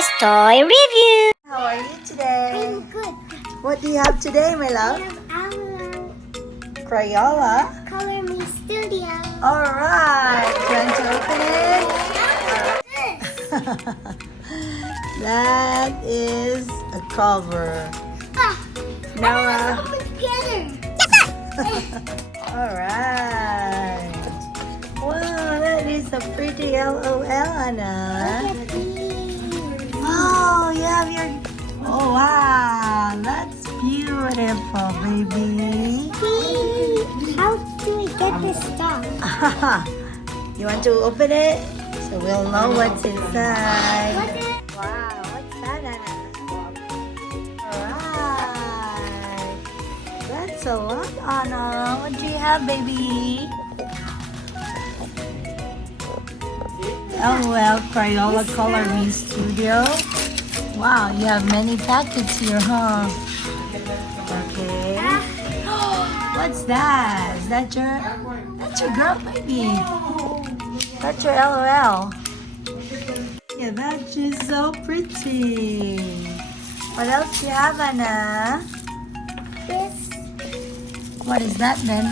Anna's Toy Review. How are you today? I'm good. What do you have today, my I love? have our Crayola. Color Me Studio. Alright, do you want to open it? That is a cover. Now, Open together. alright. Wow, that is a pretty LOL, Anna. Look at these. Oh, you have your... Oh, wow. That's beautiful, baby. How do we get this stuff? You want to open it? So we'll know what's inside. What's it? Wow, what's that, Anna? Alright. That's a lot, Anna. What do you have, baby? Oh, well, Crayola Color Me Studio. Wow, you have many packets here, huh? Okay. What's that? Is that your... That's your girl, baby. That's your LOL. Yeah, that is so pretty. What else do you have, Anna? This. What is that then?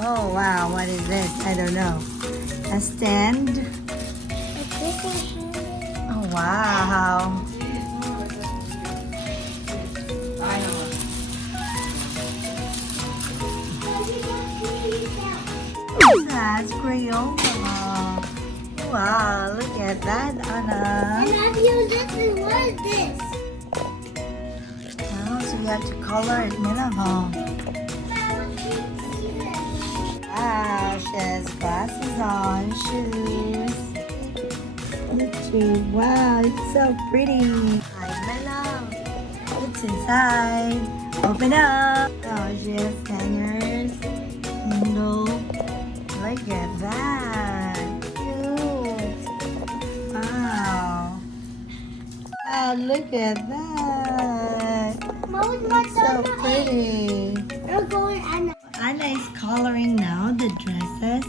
Oh, wow. What is this? I don't know. A stand. Oh, wow. That's Crayola. Wow, look at that, Anna. And I've used this and what is this? Oh, so we have to color it, Minavo. Wow, she has glasses on, shoes. YouTube. Wow, it's so pretty. Hi, my love. What's inside? Open up. Oh, she has hangers. Window. Look at that. Cute. Wow. Wow, look at that. It's so pretty. We're going Anna. Anna is coloring now the dresses.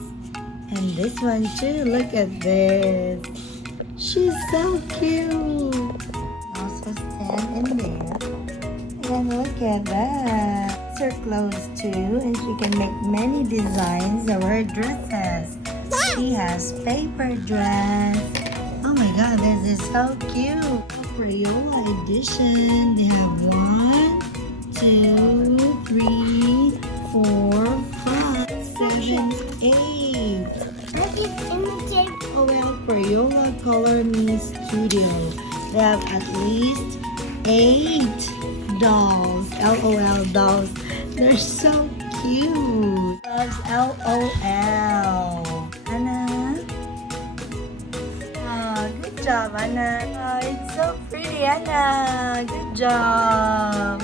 And this one too. Look at this. She's so cute. Also stand in there. And look at that. Her clothes too. And she can make many designs of her dresses. She has paper dress. Oh my god, this is so cute. Crayola edition. They have 1, 2, 3, 4, 5, 7, 8. Look, it's imitate. Oh well, Crayola Color Me Studio. They have at least 8 dolls. LOL dolls. They're so cute. Loves LOL. Anna. Oh, good job, Anna. Oh, it's so pretty, Anna. Good job.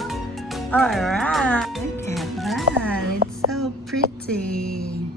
Alright. Look at that. It's so pretty.